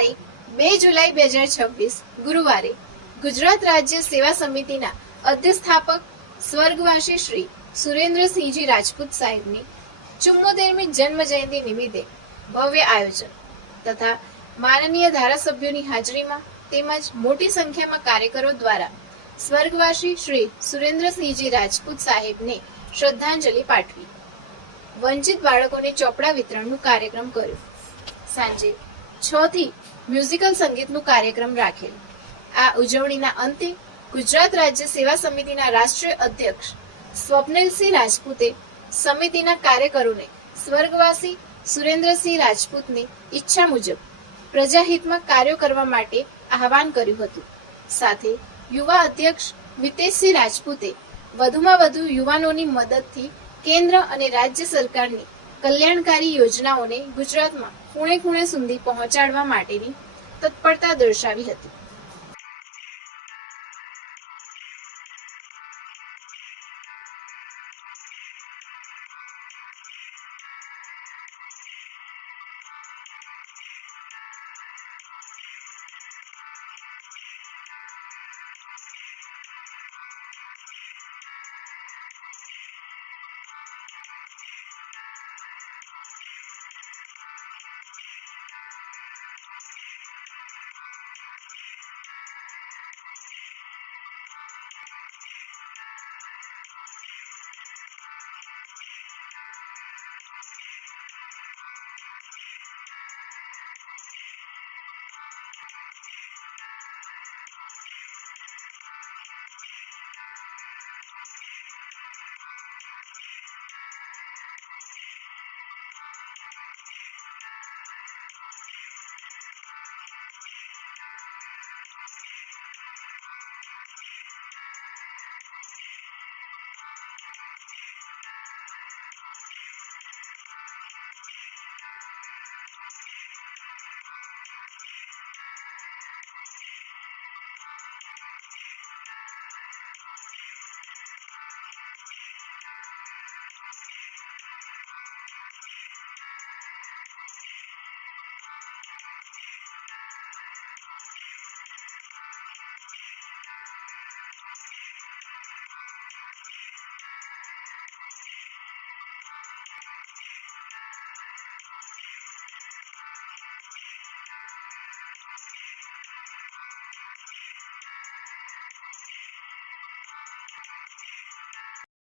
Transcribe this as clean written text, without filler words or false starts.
તારીખ 2 જુલાઈ 2026 ગુરુવારે ગુજરાત રાજ્ય સેવા સમિતિના અધ્યક્ષાપક સ્વર્ગવાસી શ્રી સુરેન્દ્રસિંહજી રાજપૂત સાહેબની 74મી જન્મ જયંતિ નિમિત્તે ભવ્ય આયોજન તથા માનનીય ધારાસભ્યોની હાજરીમાં તેમજ મોટી સંખ્યામાં કાર્યકરો દ્વારા સ્વર્ગવાસી શ્રી સુરેન્દ્રસિંહજી રાજપૂત સાહેબને શ્રદ્ધાંજલિ પાઠવી વંચિત બાળકોને ચોપડા વિતરણનું કાર્યક્રમ કર્યો. સાંજે 6 થી મ્યુઝિકલ સંગીતનું કાર્યક્રમ રાખેલ. આ ઉજવણીના અંતે ગુજરાત રાજ્ય સેવા સમિતિના રાષ્ટ્રીય અધ્યક્ષ સ્વપ્નિલસિંહ રાજપૂતે સમિતિના કાર્યકરોને સ્વર્ગવાસી સુરેન્દ્રસિંહ રાજપૂતની ઈચ્છા મુજબ પ્રજાહિતમાં કાર્યો કરવા માટે આહવાન કર્યું હતું. સાથે યુવા અધ્યક્ષ વિતેશસિંહ રાજપૂતે વધુમાં વધુ યુવાનોની મદદથી કેન્દ્ર અને રાજ્ય સરકારની કલ્યાણકારી યોજનાઓને ગુજરાતમાં ખૂણે ખૂણે સુધી પહોંચાડવા માટેની તત્પરતા દર્શાવી હતી.